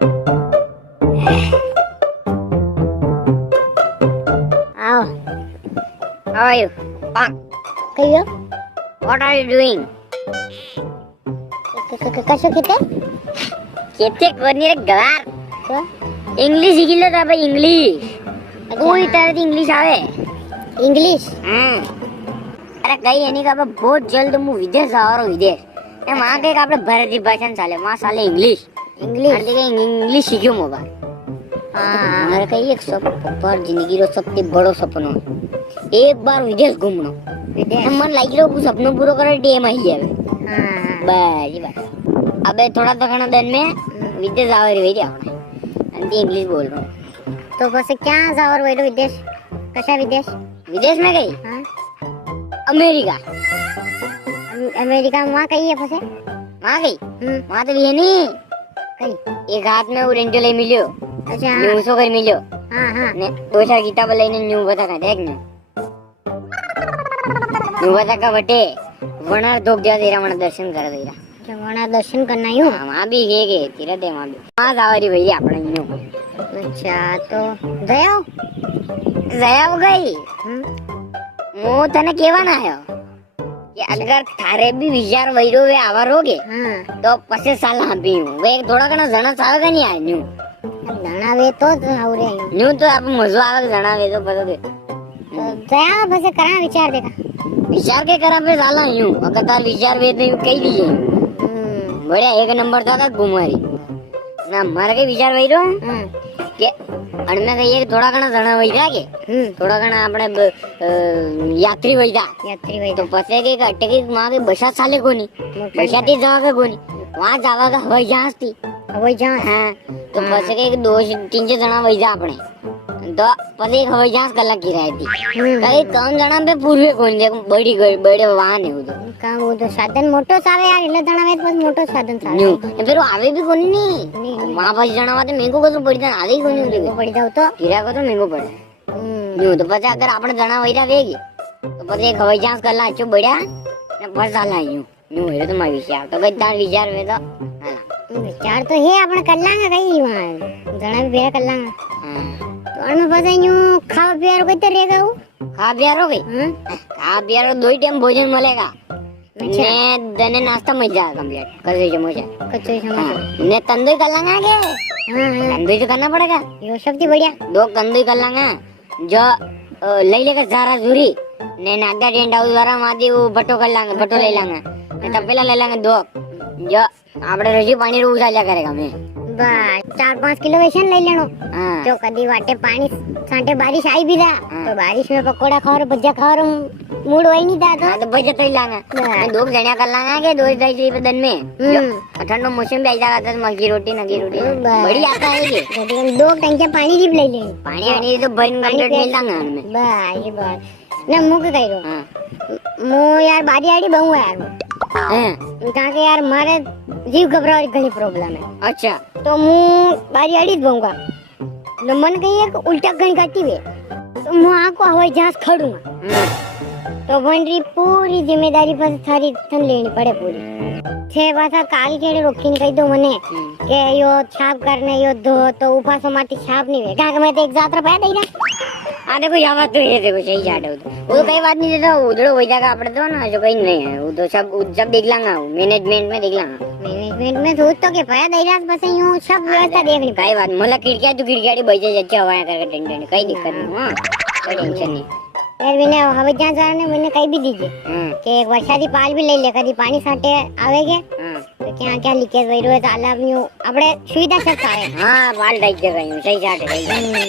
How are you? Fine. કયો What are you doing? કશું કીતે કેતે કોની રે ગવાર તો ઇંગ્લિશ શીખી લો તા ભાઈ ઇંગ્લિશ કોઈ તારે ઇંગ્લિશ આવે ઇંગ્લિશ અરે કઈ એની કા બહુ જલ્દ હું વિદેશ આવરો વિદેશ એ માં કઈક આપણે ભારતીય ભાષા ચાલે માં ચાલે ઇંગ્લિશ इंग्लिश इंग्लिश सीखो मोबाइल हाँ हमारे का एक सपना पर जिंदगी रो सबसे बड़ो सपना एक बार विदेश घूमना विदेश मन लाइक लो सपना पूरा करे टेम आई जावे हाँ बस अबे थोड़ा तो घना दिन में विदेश आवे रे भैया अपने इंग्लिश बोल रहा हूँ तो बस क्या जावर वेलो विदेश कशा विदेश विदेश में गई हाँ अमेरिका अमेरिका में वहाँ कहीं है फसे वहाँ गई वहाँ तो भी है नहीं कहीं एक हाथ में वो रेंटो ले मिलियो अच्छा न्यू सो कर मिलियो हाँ हाँ ने दो चार किताब लઈને न्यू बता का देख ने न्यू बता का बटे वणा धोक जा तेरा वणा दर्शन कर देरा जो वहाँ दर्शन करना ही हो वहां भी के तेरा दे वहां भी वहां जावरी भैया अपने न्यू अच्छा तो गया हो जया हो गई मो तने केवा ना आयो कि अगर थारे भी विचार वैरो वे आवर होगे हाँ तो 25 साल हम भी हूं वे थोड़ा घना जणा सावेगा नहीं आ न्यू जणावे तो आवरे न्यू तो आप मजा आवे जणावे तो पता दे तो गया बस करा विचार देखा विचार के करा पे साला यूं अगर तार विचार वे नहीं कही दीजिए बढ़िया एक नंबर था घुमारी ना मारे के विचार वही रो के अणमे कहिए थोड़ा घना जणा वही था के थोड़ा घना अपने यात्री वही था यात्री वही तो पसे के अटके वहां के बसा साले कोनी बसा थी जावा के कोनी वहां जावा का हवाई जहाज थी हवाई जहाज हां तो पसे के दो तीन जणा वही था अपने तो पसे एक हवाई जहाज कला की रही थी कई कौन जणा पे पूर्वे कोनी देख बड़ी बड़े वाहन है उधर का वो तो साधन मोटो सावे यार એટલે જણાવે બસ મોટો સાધન સાવે न्यू फिर आवे भी कोनी नहीं वहां पर जणा वाते मेंगो कसो पड़ी था आवे कोनी उधर પડી જાવ તો हीरा को तो मेंगो पड़े न्यू तो पसे अगर आपने जणा वहीरा वेगी तो पसे एक हवाई जहाज कला अच्छो बढ़िया ने बस आला न्यू न्यू है तो मैं विचार तो कई तार विचार में तो વિચાર તો હે આપણે કલાંગા કઈ વહાં જણા भी ભેરા કલાંગા તો અણમે પછી ન્યુ ખાવા પીવાનું કઈ તો રેગા હું खा बियार हो गई खा बियार दो ही टाइम भोजन मिलेगा ने दने नाश्ता मिल जाएगा कंप्लीट कच्चे समोसा કચોરી સમોસા ने तंदूरी कर लेंगे आगे हाँ हाँ तंदूरी तो करना पड़ेगा यो सबથી बढ़िया दो तंदूरी कर लेंगे जो ले लेकर सारा जूरी ने नागा टेंट हाउस वाला मादी वो भट्टो कर लेंगे भट्टो ले लेंगे ने तपेला ले लेंगे दो जो આપણે રજી પાણી રું ઉછાલ્યા કરેગા મેં બસ 4-5 કિલો વેસન લઈ લેણો हाँ જો કદી વાટે પાણી સાંટે બારિશ આવી भी था तो बारिश में पकोड़ा खाओ भजिया खाओ मूड वही नहीं था हाँ तो बचत ही लांगा दो जणिया कर लांगा के 2-2.5 रुपए दिन में ठंडो मौसम भी आई जाएगा तो मक्की रोटी नगी रोटी बड़ी आता है ये दो टंकिया पानी की ले लेनी पानी आनी तो भरीन कंप्लीट मिल लांगा हमें बस ये बात ना मुक कह रहा हाँ मो यार बारी आड़ी बहु यार हैं कहा के यार मारे जीव घबराने की घनी प्रॉब्लम है अच्छा तो मु बारी आड़ी ज बहुंगा न मन कहीं एक उल्टा घनी काटी हुए तो मु आको हवाई जहाज खड़ूंगा तो वनरी पूरी जिम्मेदारी पर थारी थन लेनी पड़े पूरी छे पासा काल केड़े रोकी कही दो मने के यो छाप करने यो दो तो उपासो माटी छाप नहीं वे का मैं तो एक जात्रा पाया दई ना हाँ देखो यहाँ बात तो ये देखो सही चाट है वो तो कई बात नहीं देता उधर हो जाएगा अपने तो ना जो कहीं नहीं है वो तो सब देख लांगा मैनेजमेंट में देख लांगा मैनेजमेंट में सोच तो के पाया दई रात बस यूं सब व्यवस्था देखनी कई बात मतलब खिड़कियाँ तो खिड़कियाँ बजे अच्छे हवाएं करके टेंशन कई दिक्कत नहीं हाँ कोई टेंशन नहीं यार मैंने हवाई जहाज वाले ने मैंने कहीं भी दीजिए कि एक वर्षादी पाल भी ले ले कभी पानी साटे आवेगे तो क्या क्या लीकेज वही रोज आला अपने सुविधा सब सारे हाँ पाल टाइप जगह सही चाट है